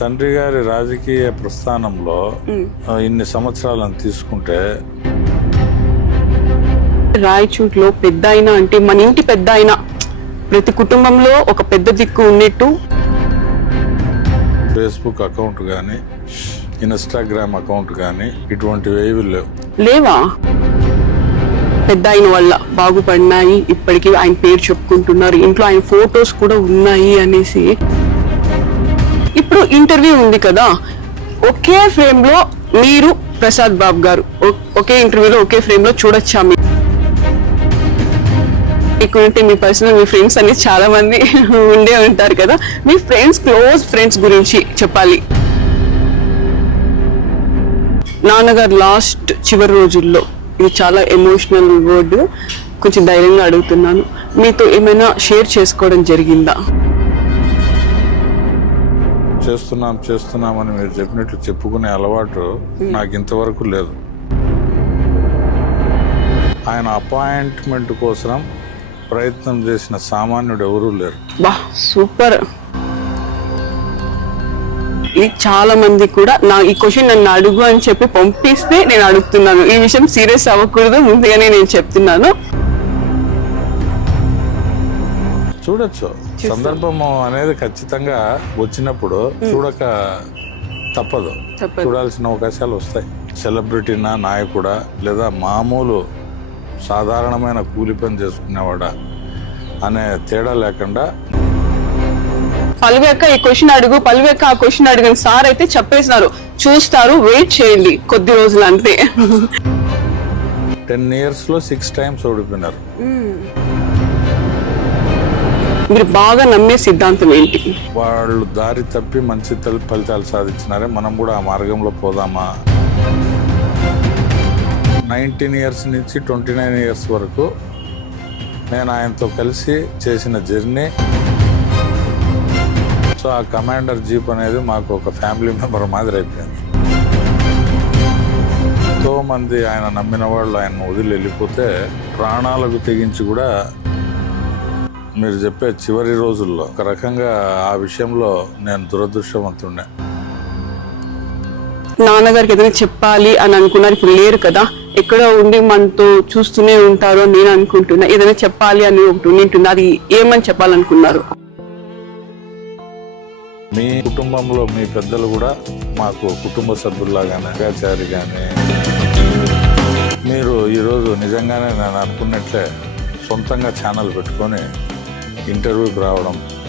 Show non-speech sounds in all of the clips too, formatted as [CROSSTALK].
తండ్రి గారి రాజకీయ ప్రస్థానంలో ఇన్ని సంవత్సరాలను తీసుకుంటే రాయచూట్లో పెద్ద అయినా అంటే మన ఇంటి పెద్ద అయినా ప్రతి కుటుంబంలో ఒక పెద్ద దిక్కు ఉన్నట్టు. ఫేస్బుక్ అకౌంట్ కానీ ఇన్స్టాగ్రామ్ అకౌంట్ కానీ ఇటువంటివి ఏవి లేవు. లేవా? పెద్ద అయిన వల్ల బాగుపడినాయి ఇప్పటికీ ఆయన పేరు చెప్పుకుంటున్నారు ఇంట్లో ఆయన ఫొటోస్ కూడా ఉన్నాయి అనేసి. ఇప్పుడు ఇంటర్వ్యూ ఉంది కదా ఒకే ఫ్రేమ్లో మీరు ప్రసాద్ బాబు గారు ఒకే ఇంటర్వ్యూలో ఒకే ఫ్రేమ్లో చూడొచ్చా మీ మీకుంటే మీ పర్సనల్ మీ ఫ్రెండ్స్ అనేది చాలా మంది ఉండే ఉంటారు కదా మీ ఫ్రెండ్స్ క్లోజ్ ఫ్రెండ్స్ గురించి చెప్పాలి. నాన్నగారు లాస్ట్ చివరి రోజుల్లో ఇది చాలా ఎమోషనల్ వర్డ్ కొంచెం ధైర్యంగా అడుగుతున్నాను మీతో ఏమైనా షేర్ చేసుకోవడం జరిగిందా? చేస్తున్నాం చేస్తున్నామని మీరు చెప్పినట్లు చెప్పుకునే అలవాటు నాకు ఇంతవరకు లేదు. ఆయన అపాయింట్మెంట్ కోసం ప్రయత్నం చేసిన సామాన్యుడు ఎవరూ లేరు. బా సూపర్. ఇది చాలా మంది కూడా నా ఈ క్వశ్చన్ నన్ను అడుగు అని చెప్పి పంపిస్తే నేను అడుగుతున్నాను. ఈ విషయం సీరియస్ అవ్వకూడదు ముందుగానే నేను చెప్తున్నాను. చూడొచ్చు. సందర్భం అనేది ఖచ్చితంగా వచ్చినప్పుడు చూడక తప్పదు. చూడాల్సిన అవకాశాలు వస్తాయి. సెలబ్రిటీనా నాయకుడా లేదా మామూలు సాధారణమైన కూలి పని చేసుకునేవాడా అనే తేడా లేకుండా పలువెక్క ఈ క్వశ్చన్ అడుగు పలువెక్క ఆ క్వశ్చన్ అడిగిన సార్ అయితే చెప్పేసినారు. చూస్తారు వెయిట్ చేయండి కొద్ది రోజులు అంతే. టెన్ ఇయర్స్లో సిక్స్ టైమ్స్ ఓడిపోయినారు. మీరు బాగా నమ్మే సిద్ధాంతం ఏంటి? వాళ్ళు దారి తప్పి మంచి ఫలితాలు సాధించినారే మనం కూడా ఆ మార్గంలో పోదామా? నైన్టీన్ ఇయర్స్ నుంచి ట్వంటీ నైన్ ఇయర్స్ వరకు నేను ఆయనతో కలిసి చేసిన జర్నీ. సో ఆ కమాండర్ జీప్ అనేది మాకు ఒక ఫ్యామిలీ మెంబర్ మాదిరి అయిపోయింది. ఎంతో మంది ఆయన నమ్మిన వాళ్ళు ఆయన వదిలి వెళ్ళిపోతే ప్రాణాలకు తెగించి కూడా మీరు చెప్పే చివరి రోజుల్లో ఒక రకంగా ఆ విషయంలో నేను దురదృష్టవంతుండే నాన్నగారికి ఏదైనా చెప్పాలి అని అనుకున్నారు ఇప్పుడు లేరు కదా. ఎక్కడో ఉండి మనతో చూస్తూనే ఉంటారు అని నేను అనుకుంటున్నా. ఏదైనా చెప్పాలి అని ఒకటి ఉండింటుంది అది ఏమని చెప్పాలనుకున్నారు? మీ కుటుంబంలో మీ పెద్దలు కూడా మాకు కుటుంబ సభ్యుల్లాగానే గాచారి కానీ మీరు ఈరోజు నిజంగానే నేను అనుకున్నట్లే సొంతంగా ఛానల్ పెట్టుకొని ఇంటర్వ్యూకి రావడం.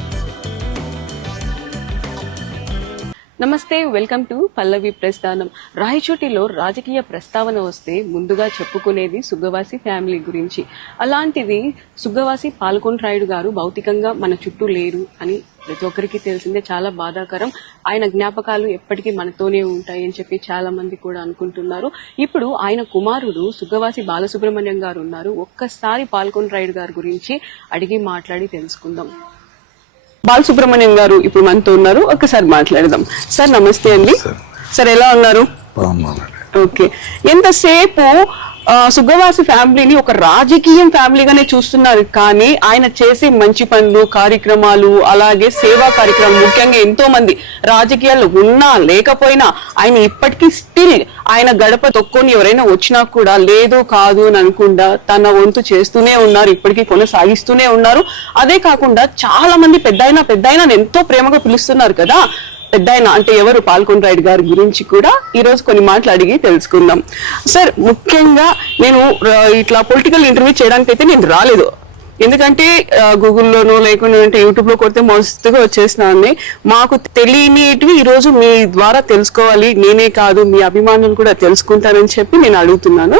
నమస్తే వెల్కమ్ టు పల్లవి ప్రస్థానం. రాయచోటిలో రాజకీయ ప్రస్తావన వస్తే ముందుగా చెప్పుకునేది సుగ్గవాసి ఫ్యామిలీ గురించి. అలాంటిది సుగ్గవాసి పాల్గొన్ రాయుడు గారు భౌతికంగా మన చుట్టూ లేరు అని ప్రతి ఒక్కరికి తెలిసిందే చాలా బాధాకరం. ఆయన జ్ఞాపకాలు ఎప్పటికీ మనతోనే ఉంటాయి అని చెప్పి చాలా మంది కూడా అనుకుంటున్నారు. ఇప్పుడు ఆయన కుమారుడు సుగ్గవాసి బాలసుబ్రహ్మణ్యం గారు ఉన్నారు. ఒక్కసారి పాల్గొన్ రాయుడు గారి గురించి అడిగి మాట్లాడి తెలుసుకుందాం. బాలసుబ్రహ్మణ్యం గారు ఇప్పుడు మనతో ఉన్నారు. ఒకసారి మాట్లాడదాం. సార్ నమస్తే అండి. సార్. ఎలా ఉన్నారు? ఓకే. ఎంతసేపు ఆ, సుగ్గవాసి ఫ్యామిలీని ఒక రాజకీయం ఫ్యామిలీగానే చూస్తున్నారు. కానీ ఆయన చేసే మంచి పనులు కార్యక్రమాలు అలాగే సేవా కార్యక్రమాలు ముఖ్యంగా ఎంతో మంది రాజకీయాల్లో ఉన్నా లేకపోయినా ఆయన ఇప్పటికీ స్టిల్ ఆయన గడప తొక్కొని ఎవరైనా వచ్చినా కూడా లేదు కాదు అని అనుకుండా తన వంతు చేస్తూనే ఉన్నారు. ఇప్పటికీ కొనసాగిస్తూనే ఉన్నారు. అదే కాకుండా చాలా మంది పెద్ద పెద్ద ఎంతో ప్రేమగా పిలుస్తున్నారు కదా. పెద్ద అంటే ఎవరు పాల్గొన్ రాయుడు గారి గురించి కూడా ఈరోజు కొన్ని మాటలు అడిగి తెలుసుకుందాం. సార్ ముఖ్యంగా నేను ఇట్లా పొలిటికల్ ఇంటర్వ్యూ చేయడానికి అయితే నేను రాలేదు. ఎందుకంటే గూగుల్లోనో లేకుండా అంటే యూట్యూబ్ కొడితే మస్తుగా వచ్చేసినాన్ని. మాకు తెలియనిటివి ఈరోజు మీ ద్వారా తెలుసుకోవాలి. నేనే కాదు మీ అభిమానులు కూడా తెలుసుకుంటానని చెప్పి నేను అడుగుతున్నాను.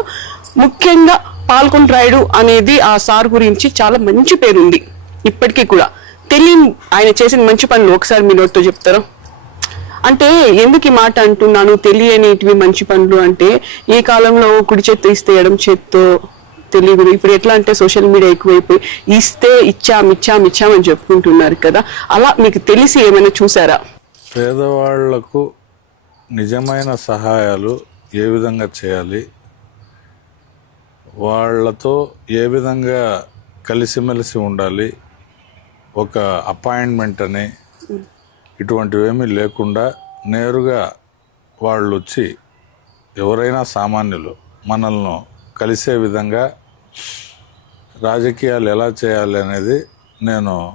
ముఖ్యంగా పాల్కొన్ రాయుడు అనేది ఆ సార్ గురించి చాలా మంచి పేరుంది. ఇప్పటికీ కూడా. తెలియని ఆయన చేసిన మంచి పనులు ఒకసారి మీ నోటితో చెప్తారా? అంటే ఎందుకు ఈ మాట అంటున్నాను తెలియనిటివి మంచి పనులు అంటే ఈ కాలంలో కుడి చేత్తో ఇస్తే ఎడం చేత్తో తెలియదు. ఇప్పుడు ఎట్లా అంటే సోషల్ మీడియా ఎక్కువైపోయి ఇస్తే ఇచ్చాం ఇచ్చాం ఇచ్చాం అని చెప్పుకుంటున్నారు కదా. అలా మీకు తెలిసి ఏమైనా చూసారా? పేదవాళ్ళకు నిజమైన సహాయాలు ఏ విధంగా చేయాలి? వాళ్ళతో ఏ విధంగా కలిసిమెలిసి ఉండాలి? ఒక అపాయింట్మెంట్ అని ఇటువంటివేమీ లేకుండా నేరుగా వాళ్ళు వచ్చి ఎవరైనా సామాన్యులు మనల్ని కలిసే విధంగా రాజకీయాలు ఎలా చేయాలి అనేది నేను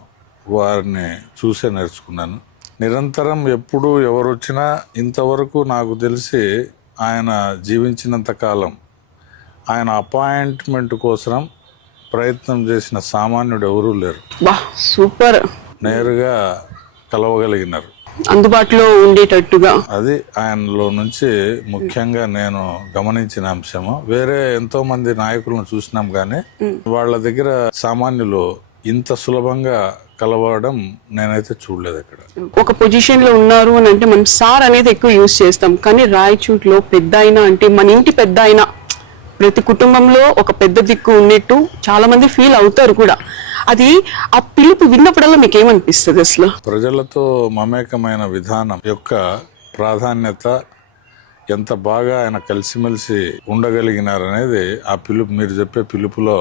వారిని చూసే నేర్చుకున్నాను. నిరంతరం ఎప్పుడు ఎవరు వచ్చినా ఇంతవరకు నాకు తెలిసి ఆయన జీవించినంత కాలం ఆయన అపాయింట్మెంట్ కోసం ప్రయత్నం చేసిన సామాన్యుడు ఎవరూ లేరు. సూపర్. నేరుగా కలవగలిగినారు. అందుబాటులో ఉండేటట్టుగా. అది ఆయనలో నుంచి ముఖ్యంగా నేను గమనించిన అంశము. వేరే ఎంతో మంది నాయకులను చూసినాం కానీ వాళ్ళ దగ్గర సామాన్యులు ఇంత సులభంగా కలవడం నేనైతే చూడలేదు ఇక్కడ ఒక పొజిషన్లో ఉన్నారు అని అంటే మనం సార్ అనేది ఎక్కువ యూజ్ చేస్తాం. కానీ రాయచూట్లో పెద్ద అయినా అంటే మన ఇంటి పెద్ద అయినా ప్రతి కుటుంబంలో ఒక పెద్ద దిక్కు ఉన్నట్టు చాలా మంది ఫీల్ అవుతారు కూడా. అది ఆ పిలుపు విన్నప్పుడల్లా మీకు ఏమనిపిస్తుంది అసలు? ప్రజలతో మమేకమైన విధానం యొక్క ప్రాధాన్యత ఎంత బాగా ఆయన కలిసిమెలిసి ఉండగలిగినారనేది ఆ పిలుపు మీరు చెప్పే పిలుపులో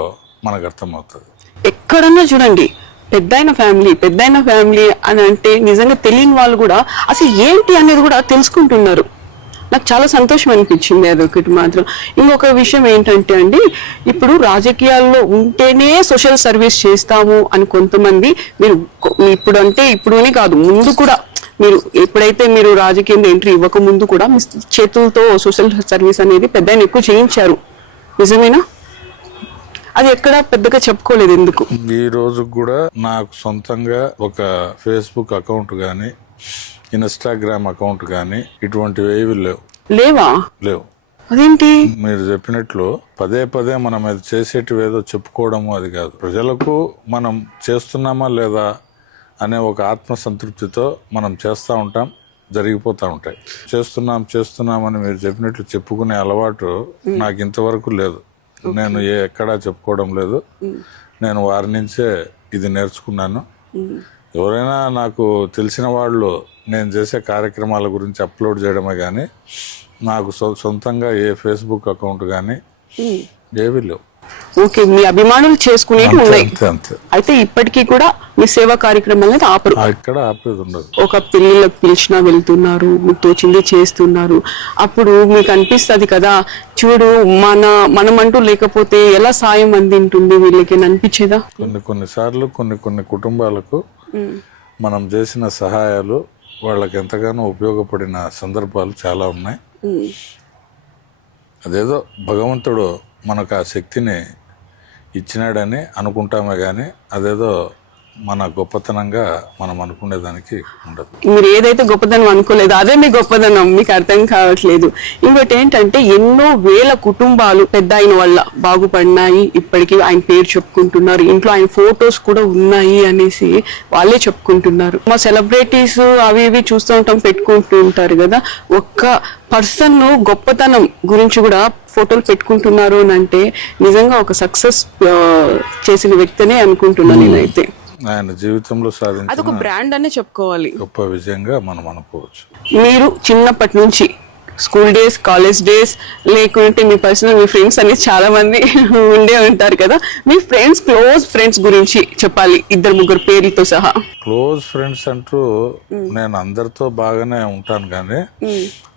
మనకు అర్థమవుతుంది ఎక్కడన్నా చూడండి పెద్దయిన ఫ్యామిలీ పెద్దయిన ఫ్యామిలీ అని అంటే నిజంగా తెలియని వాళ్ళు కూడా అసలు ఏంటి అనేది కూడా తెలుసుకుంటున్నారు. నాకు చాలా సంతోషం అనిపించింది అదొకటి మాత్రం. ఇంకొక విషయం ఏంటంటే అండి ఇప్పుడు రాజకీయాల్లో ఉంటేనే సోషల్ సర్వీస్ చేస్తాము అని కొంతమంది మీరు ఇప్పుడు అంటే ఇప్పుడునే కాదు ముందు కూడా మీరు ఎప్పుడైతే మీరు రాజకీయంలో ఎంట్రీ ఇవ్వక ముందు కూడా మీ చేతులతో సోషల్ సర్వీస్ అనేది పెద్ద ఎక్కువ చేయించారు. నిజమేనా? అది ఎక్కడ పెద్దగా చెప్పుకోలేదు ఎందుకు? ఈ రోజు కూడా నాకు సొంతంగా ఒక ఫేస్బుక్ అకౌంట్ కానీ ఇన్స్టాగ్రామ్ అకౌంట్ కానీ ఇటువంటివి ఏవి లేవు. లేవా? లేవు. అదేంటి? మీరు చెప్పినట్లు పదే పదే మనం అది చేసేటివి ఏదో చెప్పుకోవడము అది కాదు. ప్రజలకు మనం చేస్తున్నామా లేదా అనే ఒక ఆత్మ సంతృప్తితో మనం చేస్తూ ఉంటాం జరిగిపోతూ ఉంటాయి. చేస్తున్నాం చేస్తున్నామని మీరు చెప్పినట్లు చెప్పుకునే అలవాటు నాకు ఇంతవరకు లేదు. నేను ఏ ఎక్కడా చెప్పుకోవడం లేదు. నేను వారి నుంచే ఇది నేర్చుకున్నాను. ఎవరైనా నాకు తెలిసిన వాళ్ళు నేను చేసే కార్యక్రమాల గురించి అప్లోడ్ చేయడమే కానీ నాకు సొంతంగా ఏ ఫేస్బుక్ అకౌంట్ కానీ ఏవి లేవు. ఓకే మీ అభిమానులు చేసుకునేవి ఉన్నాయి. అయితే ఇప్పటికీ కూడా మీ సేవా కార్యక్రమాలు అనేది ఆపరు. ఇక్కడ ఆపేది ఉండదు. ఒక పెళ్ళిళ్ళకి పిలిచినా వెళ్తున్నారు మీకు తోచింది చేస్తున్నారు. అప్పుడు మీకు అనిపిస్తది కదా చూడు మన మనమంటూ లేకపోతే ఎలా సాయం అందింటుంది వీళ్ళకి అని అనిపించేదా? కొన్ని కొన్నిసార్లు కొన్ని కొన్ని కుటుంబాలకు మనం చేసిన సహాయాలు వాళ్ళకి ఎంతగానో ఉపయోగపడిన సందర్భాలు చాలా ఉన్నాయి. అదేదో భగవంతుడు మనకు ఆ శక్తిని ఇచ్చినాడని అనుకుంటామే కానీ అదేదో మన గొప్పతనంగా మనం అనుకునేదానికి ఉండదు. మీరు ఏదైతే గొప్పదనం అనుకోలేదు అదే మీ గొప్పదనం మీకు అర్థం కావట్లేదు. ఇంకోటి ఏంటంటే ఎన్నో వేల కుటుంబాలు పెద్ద అయిన వల్ల బాగుపడినాయి. ఇప్పటికీ ఆయన పేరు చెప్పుకుంటున్నారు. ఇంట్లో ఆయన ఫొటోస్ కూడా ఉన్నాయి అనేసి వాళ్ళే చెప్పుకుంటున్నారు. మా సెలబ్రిటీస్ అవి ఇవి చూస్తూ ఉంటాం పెట్టుకుంటూ ఉంటారు కదా. ఒక్క పర్సన్ గొప్పతనం గురించి కూడా ఫోటోలు పెట్టుకుంటున్నారు అని అంటే నిజంగా ఒక సక్సెస్ చేసిన వ్యక్తినే అనుకుంటున్నాను నేనైతే. ఆయన జీవితంలో సాధించిన అదొక బ్రాండ్ అనే చెప్పుకోవాలి. గొప్ప విజయంగా మనం అనుకోవచ్చు. మీరు చిన్నప్పటి నుంచి స్కూల్ డేస్ కాలేజ్ డేస్ లేకుంటే మీ పర్సనల్ మీ ఫ్రెండ్స్ అనేది చాలా మంది ఉండే ఉంటారు కదా. మీ ఫ్రెండ్స్ క్లోజ్ ఫ్రెండ్స్ గురించి చెప్పాలి. ఇద్దరు ముగ్గురు పేర్లతో సహా. క్లోజ్ ఫ్రెండ్స్ అంటూ నేను అందరితో బాగానే ఉంటాను కానీ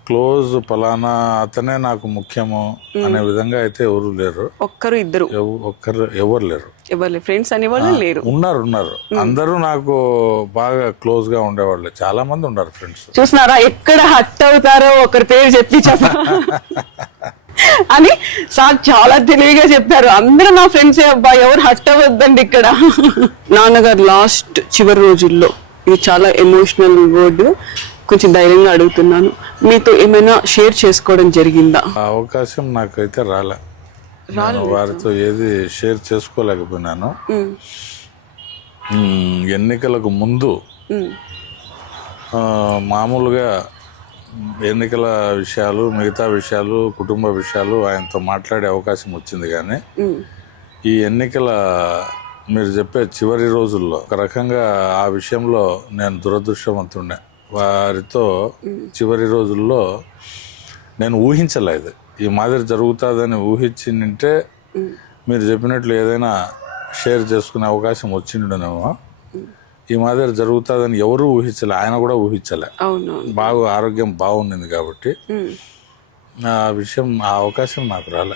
క్లోజ్ ఫలానా అతనే నాకు ముఖ్యము అనే విధంగా అయితే ఎవరు లేరు. ఒక్కరు ఇద్దరు. ఒక్కరు ఎవరు లేరు. ఎవరు ఫ్రెండ్స్ అనేవాళ్ళు లేరు. ఉన్నారు ఉన్నారు. అందరూ నాకు బాగా క్లోజ్గా ఉండేవాళ్ళు. చాలా మంది ఉన్నారు ఫ్రెండ్స్ చూస్తున్నారా ఎక్కడ హట్ అవుతారో ఒకరి పేరు చెప్పి చెప్ప. [LAUGHS] అని సార్ చాలా తెలివిగా చెప్పారు. అందరూ నా ఫ్రెండ్సే అబ్బా ఎవరు హట్ అవ్వద్దండి ఇక్కడ. నాన్నగారు లాస్ట్ చివరి రోజుల్లో ఇది చాలా ఎమోషనల్ వర్డ్ కొంచెం ధైర్యంగా అడుగుతున్నాను. మీతో ఏమైనా షేర్ చేసుకోవడం జరిగిందా? ఆ అవకాశం నాకైతే రాలే. నేను వారితో ఏది షేర్ చేసుకోలేకపోయినాను. మ్, ఎన్నికలకు ముందు ఆ, మామూలుగా ఎన్నికల విషయాలు మిగతా విషయాలు కుటుంబ విషయాలు ఆయనతో మాట్లాడే అవకాశం వచ్చింది కానీ ఈ ఎన్నికల మీరు చెప్పే చివరి రోజుల్లో ఒక రకంగా ఆ విషయంలో నేను దురదృష్టవంతుండే వారితో చివరి రోజుల్లో నేను ఊహించలేదు. ఈ మాదిరి జరుగుతుందని ఊహించింటే మీరు చెప్పినట్లు ఏదైనా షేర్ చేసుకునే అవకాశం వచ్చిండనేమో. ఈ మాదిరి జరుగుతుందని ఎవరు ఊహించలే ఆయన కూడా ఊహించలే. బాగా ఆరోగ్యం బాగుండింది కాబట్టి. ఆ విషయం ఆ అవకాశం నాకు రాలే.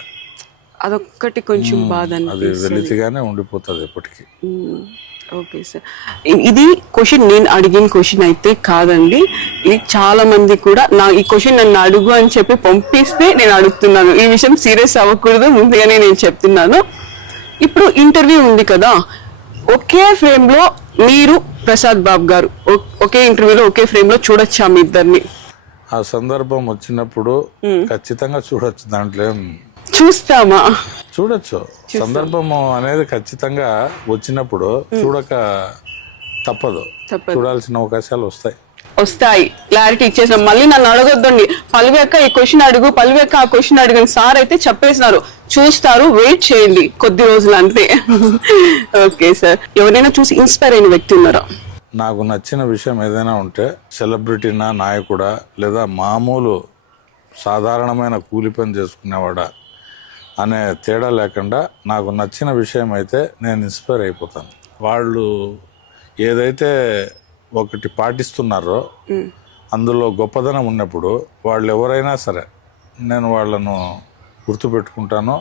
అదొక్కటి కొంచెం బాధ అది వెలితిగానే ఉండిపోతుంది ఎప్పటికీ. మ్మ్. ఓకే సార్ ఇది క్వశ్చన్ నేను అడిగిన క్వశ్చన్ అయితే కాదండి. ఇది చాలా మంది కూడా నా ఈ క్వశ్చన్ నన్ను అడుగు అని చెప్పి పంపిస్తే నేను అడుగుతున్నాను. ఈ విషయం సీరియస్ అవ్వకూడదు ముందుగానే నేను చెప్తున్నాను. ఇప్పుడు ఇంటర్వ్యూ ఉంది కదా. ఒకే ఫ్రేమ్లో మీరు ప్రసాద్ బాబు గారు ఒకే ఇంటర్వ్యూలో ఒకే ఫ్రేమ్లో చూడొచ్చా మీ ఇద్దరిని? ఆ సందర్భం వచ్చినప్పుడు ఖచ్చితంగా చూడొచ్చు దాంట్లో చూస్తామా? చూడొచ్చు. సందర్భం అనేది ఖచ్చితంగా వచ్చినప్పుడు చూడక తప్పదు. చూడాల్సిన అవకాశాలు వస్తాయి. వస్తాయి. క్లారిటీ ఇచ్చేసిన మళ్ళీ నన్ను అడగొద్దండి. పల్వి అక్క ఈ క్వశ్చన్ అడుగు పల్వి అక్క ఆ క్వశ్చన్ అడుగు సార్ అయితే చెప్పేసినారు. చూస్తారు వెయిట్ చేయండి కొద్ది రోజులు అంతే. [LAUGHS] Okay sir. ఎవరైనా చూసి ఇన్స్పైర్ అయిన వ్యక్తి ఉన్నారా? నాకు నచ్చిన విషయం ఏదైనా ఉంటే సెలబ్రిటీనా నాయకుడా లేదా మామూలు సాధారణమైన కూలి పని చేసుకునేవాడా అనే తేడా లేకుండా నాకు నచ్చిన విషయం అయితే నేను ఇన్స్పైర్ అయిపోతాను. వాళ్ళు ఏదైతే ఒకటి పాటిస్తున్నారో అందులో గొప్పదనం ఉన్నప్పుడు వాళ్ళు ఎవరైనా సరే నేను వాళ్ళను గుర్తుపెట్టుకుంటాను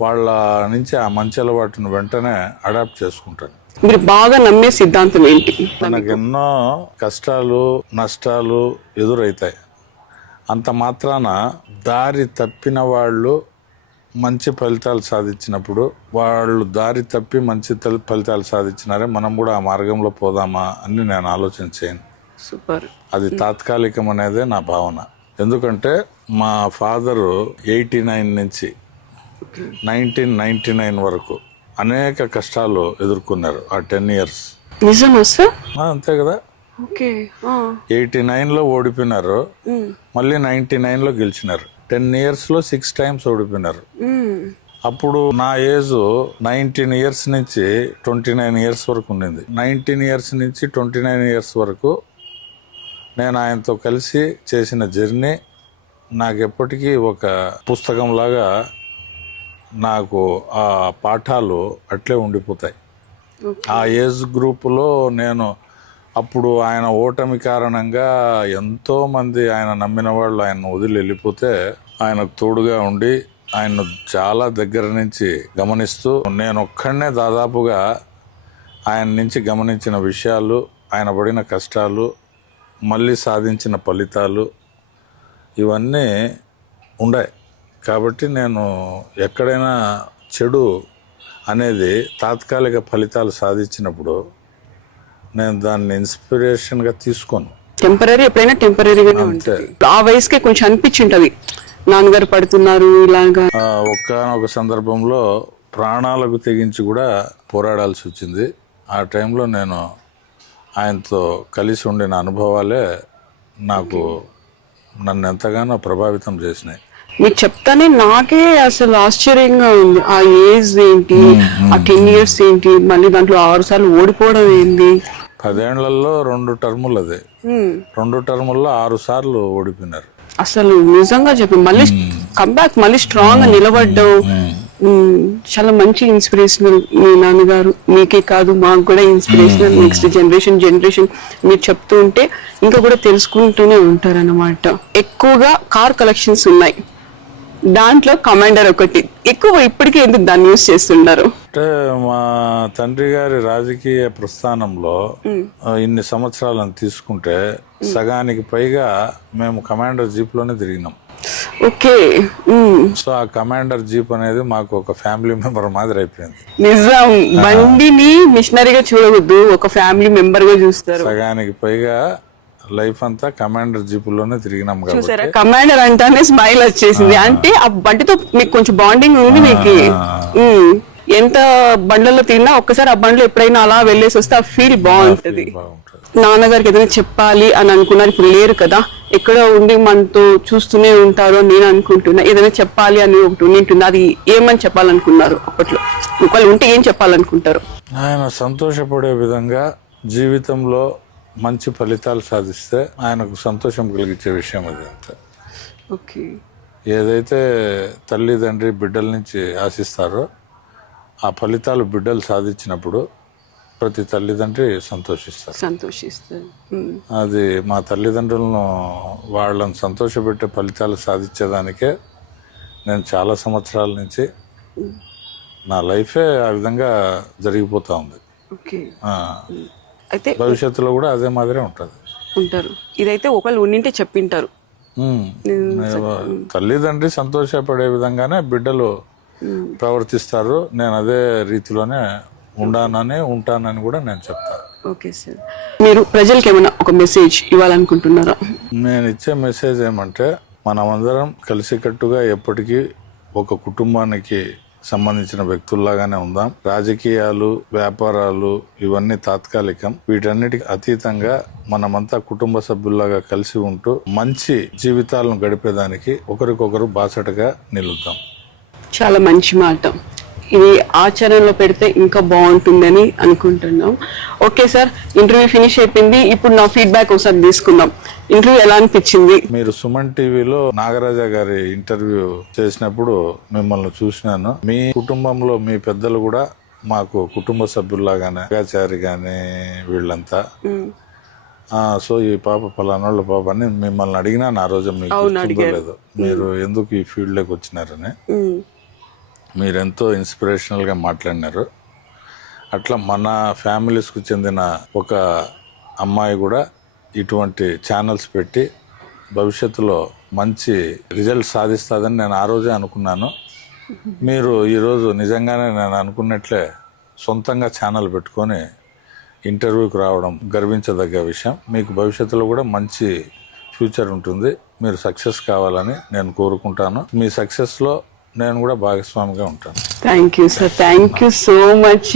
వాళ్ళ నుంచి ఆ మంచి అలవాటును వెంటనే అడాప్ట్ చేసుకుంటాను. మీరు బాగా నమ్మే సిద్ధాంతం ఏంటి? మనకు ఎన్నో కష్టాలు నష్టాలు ఎదురవుతాయి అంత మాత్రాన దారి తప్పిన వాళ్ళు మంచి ఫలితాలు సాధించినప్పుడు వాళ్ళు దారి తప్పి మంచి తల్- ఫలితాలు సాధించినారే మనం కూడా ఆ మార్గంలో పోదామా అని నేను ఆలోచన చేయను. సూపర్. అది తాత్కాలికం అనేదే నా భావన. ఎందుకంటే మా ఫాదరు ఎయిటీ నైన్ నుంచి నైన్టీన్ నైన్టీ నైన్ వరకు అనేక కష్టాలు ఎదుర్కొన్నారు ఆ టెన్ ఇయర్స్. నిజమా సార్? అంతే కదా? ఎయిటీ నైన్లో ఓడిపోయినారు. మళ్ళీ నైన్టీ నైన్లో గెలిచినారు. టెన్ ఇయర్స్లో సిక్స్ టైమ్స్ ఓడిపోయినారు. అప్పుడు నా ఏజ్ నైన్టీన్ ఇయర్స్ నుంచి ట్వంటీ నైన్ ఇయర్స్ వరకు ఉండింది. నైన్టీన్ ఇయర్స్ నుంచి ట్వంటీ నైన్ ఇయర్స్ వరకు నేను ఆయనతో కలిసి చేసిన జర్నీ నాకు ఎప్పటికీ ఒక పుస్తకంలాగా నాకు ఆ పాఠాలు అట్లే ఉండిపోతాయి. ఆ ఏజ్ గ్రూపులో నేను అప్పుడు ఆయన ఓటమి కారణంగా ఎంతోమంది ఆయన నమ్మిన వాళ్ళు ఆయన వదిలి వెళ్ళిపోతే ఆయనకు తోడుగా ఉండి ఆయన చాలా దగ్గర నుంచి గమనిస్తూ నేను ఒక్కడనే దాదాపుగా ఆయన నుంచి గమనించిన విషయాలు ఆయన పడిన కష్టాలు మళ్ళీ సాధించిన ఫలితాలు ఇవన్నీ ఉండే కాబట్టి నేను ఎక్కడైనా చెడు అనేది తాత్కాలిక ఫలితాలు సాధించినప్పుడు నేను దాన్ని ఇన్స్పిరేషన్గా తీసుకోను. టెంపరీ ఎప్పుడైనా టెంపరీగానే ఉంటుంది. ఆ వయసుకే కొంచెం అనిపించుంటది. నాన్నగారు పడుతున్నారు ఇలాగా. ఒక్కనొక సందర్భంలో ప్రాణాలకు తెగించి కూడా పోరాడాల్సి వచ్చింది. ఆ టైంలో నేను ఆయనతో కలిసి ఉండిన అనుభవాలే నాకు నన్ను ఎంతగానో ప్రభావితం చేసినాయి. మీరు చెప్తానే నాకే అసలు ఆశ్చర్యంగా ఉంది. ఆ ఏజ్ ఏంటి? ఆ టెన్ ఇయర్స్ ఏంటి? మళ్ళీ దాంట్లో ఆరు సార్లు ఓడిపోవడం ఏంటి పదేళ్ళలో రెండు టర్ములు అదే. రెండు టర్ముల్లో ఆరు సార్లు ఓడిపోయినారు. అసలు నిజంగా చెప్పి మళ్ళీ కంబ్యాక్ మళ్ళీ స్ట్రాంగ్గా నిలబడ్డం. చాలా మంచి ఇన్స్పిరేషనల్ మీ నాన్నగారు మీకే కాదు మాకు కూడా ఇన్స్పిరేషనల్ నెక్స్ట్ జనరేషన్ జనరేషన్ మీరు చెప్తూ ఉంటే ఇంకా కూడా తెలుసుకుంటూనే ఉంటారన్నమాట. ఎక్కువగా కార్ కలెక్షన్స్ ఉన్నాయి. దాంట్లో కమాండర్ ఒకటి. ఎక్కువ ఇప్పటికే ఎందుకు దాన్ని యూస్ చేస్తున్నారు? అంటే మా తండ్రి గారి రాజకీయ ప్రస్థానంలో ఇన్ని సంవత్సరాలను తీసుకుంటే సగానికి పైగా మేము కమాండర్ జీప్లోనే తిరిగినాం. ఓకే. సో ఆ కమాండర్ జీప్ అనేది మాకు ఒక ఫ్యామిలీ మెంబర్ మాదిరి అయిపోయింది. నిజం. బండిని మిషనరీగా చూడవద్దు ఒక ఫ్యామిలీ మెంబర్గా చూస్తారు. సగానికి పైగా లైఫ్ అంతా కమాండర్ జీపుల్లోనే తిరిగినాం కాబట్టి. చూసారా? కమాండర్ అంటానే స్మైల్ వచ్చేసింది. అంటే ఆ బండితో మీకు కొంచెం బాండింగ్ ఉంది మీకు. ఎంత బండ్లలో తిన్నా ఒక్కసారి ఆ బండ్లో ఎప్పుడైనా అలా వెళ్ళేసి వస్తే ఆ ఫీల్ బాగుంటది. నాన్నగారికి ఏదైనా చెప్పాలి అని అనుకున్నారు ఇప్పుడు లేరు కదా. ఎక్కడో ఉండి మనతో చూస్తూనే ఉంటారో నేను అనుకుంటున్నా. ఏదైనా చెప్పాలి అని ఒకటి ఉంటుంది. అది ఏమని చెప్పాలనుకున్నారు అప్పట్లో? ఒకళ్ళు ఉంటే ఏం చెప్పాలనుకుంటారు? ఆయన సంతోషపడే విధంగా జీవితంలో మంచి ఫలితాలు సాధిస్తే ఆయనకు సంతోషం కలిగించే విషయం అది అంతే. ఓకే. ఏదైతే తల్లి తండ్రి బిడ్డల నుంచి ఆశిస్తారో ఆ ఫలితాలు బిడ్డలు సాధించినప్పుడు ప్రతి తల్లిదండ్రి సంతోషిస్తారు. సంతోషిస్తారు. అది మా తల్లిదండ్రులను వాళ్ళని సంతోషపెట్టే ఫలితాలు సాధించేదానికే నేను చాలా సంవత్సరాల నుంచి నా లైఫే ఆ విధంగా జరిగిపోతూ ఉంది. అయితే భవిష్యత్తులో కూడా అదే మాదిరే ఉంటుంది. ఉంటారు. ఇదైతే ఒకళ్ళు ఉండింటే చెప్పింటారు. తల్లిదండ్రి సంతోషపడే విధంగానే బిడ్డలు ప్రవర్తిస్తారు. నేను అదే రీతిలోనే ఉండానని ఉంటానని కూడా నేను చెప్తాను. Okay sir. మీరు ప్రజలకి ఏమైనా ఒక మెసేజ్ ఇవ్వాలనుకుంటున్నారా? నేను ఇచ్చే మెసేజ్ ఏమంటే మనమందరం కలిసికట్టుగా ఎప్పటికీ ఒక కుటుంబానికి సంబంధించిన వ్యక్తుల్లాగానే ఉందాం. రాజకీయాలు వ్యాపారాలు ఇవన్నీ తాత్కాలికం. వీటన్నిటికి అతీతంగా మనమంతా కుటుంబ సభ్యుల్లాగా కలిసి ఉంటూ మంచి జీవితాలను గడిపేదానికి ఒకరికొకరు బాసటగా నిలుద్దాం. చాలా మంచి మాట. ఇది ఆచరణలో పెడితే ఇంకా బాగుంటుందని అనుకుంటున్నాం. ఓకే సార్ ఇంటర్వ్యూ ఫినిష్ అయిపోయింది. ఇప్పుడు నా ఫీడ్బ్యాక్ ఒకసారి తీసుకుందాం. ఇంటర్వ్యూ ఎలా అనిపించింది? మీరు సుమన్ టీవీలో నాగరాజ గారి ఇంటర్వ్యూ చేసినప్పుడు మిమ్మల్ని చూసినాను. మీ కుటుంబంలో మీ పెద్దలు కూడా మాకు కుటుంబ సభ్యుల్లాగానే గాచారి గాని వీళ్ళంతా. సో ఈ పాప పలానాళ్ళ పాప అని మిమ్మల్ని అడిగినాను. ఆ రోజు మీకు లేదో. మీరు ఎందుకు ఈ ఫీల్డ్లోకి వచ్చినారని మీరెంతో ఇన్స్పిరేషనల్గా మాట్లాడినారు. అట్లా మన ఫ్యామిలీస్కు చెందిన ఒక అమ్మాయి కూడా ఇటువంటి ఛానల్స్ పెట్టి భవిష్యత్తులో మంచి రిజల్ట్ సాధిస్తుందని నేను ఆ రోజే అనుకున్నాను. మీరు ఈరోజు నిజంగానే నేను అనుకున్నట్లే సొంతంగా ఛానల్ పెట్టుకొని ఇంటర్వ్యూకి రావడం గర్వించదగ్గ విషయం. మీకు భవిష్యత్తులో కూడా మంచి ఫ్యూచర్ ఉంటుంది. మీరు సక్సెస్ కావాలని నేను కోరుకుంటాను. మీ సక్సెస్లో నేను కూడా భాగస్వామిగా ఉంటాను. Thank you sir thank you so much